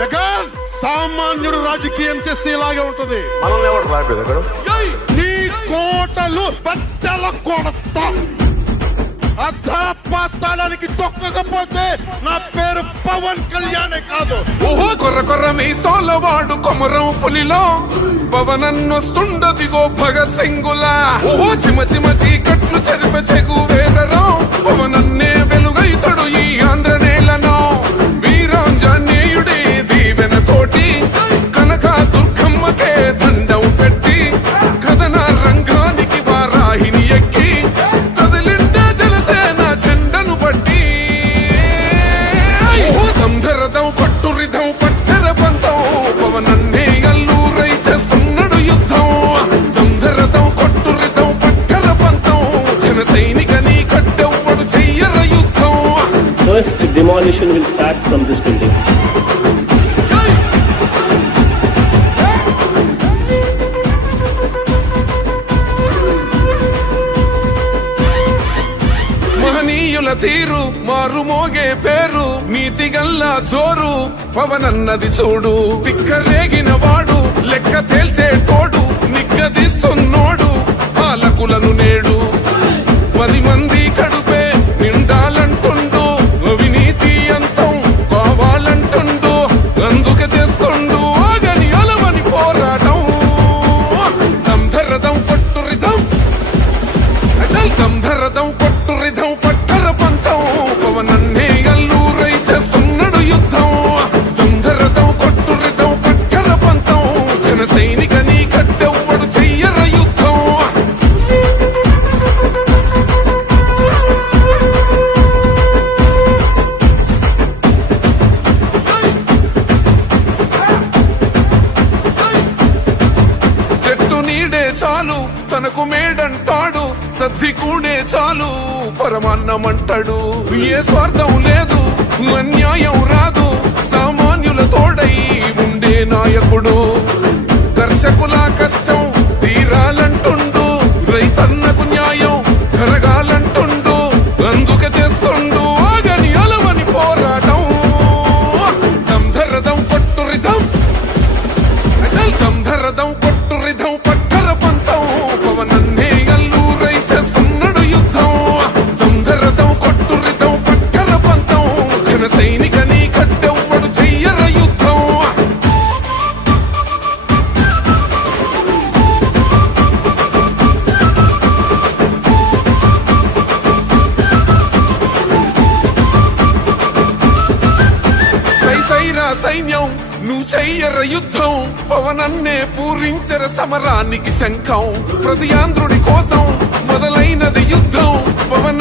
జగన్ సామాన్యుడు రాజకీయం చేస్తే ఇలాగే ఉంటది. మనల్ని ఎవరు రాలేదు అక్కడ. నీ కోటలు బద్దల కొడతా. అధాపాతాళానికి తొక్కకపోతే నా పేరు పవన్ కళ్యాణే కాదు. ఓహో కొర్ర కొర్ర మీసాల వాడు కొమరం పులిలో పవనన్నొస్తుండదిగో భగత్ సింగులా. ఓహో చిమ చిమ చీకట్లు చెరిప చెగు వేదరం పవనన్నే వెలుగైతడు ఈ ఆంధ్ర నేలను. వీరాంజనేయుడి దీవెన తోటి కనక దుర్గమ్మకే దండం పెట్టి కథన రంగానికి వారాహిని ఎక్కి కదిలిండే జనసేన జెండను బట్టి. దంధరదం కొట్టురిదం పట్టర పంతం పవనన్నే అల్లూరై చేస్తున్నాడు యుద్ధం. దంధరదం కొట్టురిదం పట్టర పంతం జన సైనికని కట్టెవ్వడు చెయ్యర యుద్ధం. First demolition will start from this building. మహనీయుల తీరు మారు మోగే పేరు నీతిగల్లా జోరు పవనన్నది చూడు. పిక్కరేగిన వాడు లెక్క తేల్చేటోడు నిగ్గదీస్తున్నోడు పాలకులను నేడు. 10 మంది కడుపే నిండాలంటుండు అవినీతి అంతం కావాలంటుండు. అందుకే చేస్తుండు ఆగని అలవని పోరాటం. దంధరదం కొట్టురిదం అచల్ దంధరదం కొట్టురిదం పట్టర పంతం పవనన్నే అల్లూరై చేస్తున్నాడు యుద్ధం. దంధరదం కొట్టురిదం పట్టర పంతం జన సైనికని కట్టెవ్వడు చెయ్యర యుద్ధం. చెట్టు నీడే చాలు తనకు మేడంటాడు సద్ది కూడే చాలు పరమాన్నమంటాడు. ఏ స్వార్థం లేదు అన్యాయం రాదు సామాన్యుల తోడై ఉండే నాయకుడు. కర్షకుల కష్టం తీరాలంటుండు రైతన్నకు న్యాయం జరగాలంటుండు. అందుకే చేస్తుండు ఆగని అలవని పోరాటం. దంధరదం కొట్టురిదం అచల్ దంధరదం కొట్టురిదం పట్టర పంతం పవనన్నే అల్లూరై చేస్తున్నాడు యుద్ధం. దంధరదం కొట్టురిదం పట్టర పంతం జన సైనికని కట్టెవ్వడు చెయ్యర యుద్ధం. సైసైరా సైన్యం నువ్వు చెయ్యర యుద్ధం పవనన్నే పూరించర సమరానికి శంఖం. ప్రతి ఆంధ్రుడి కోసం మొదలైనది యుద్ధం పవన్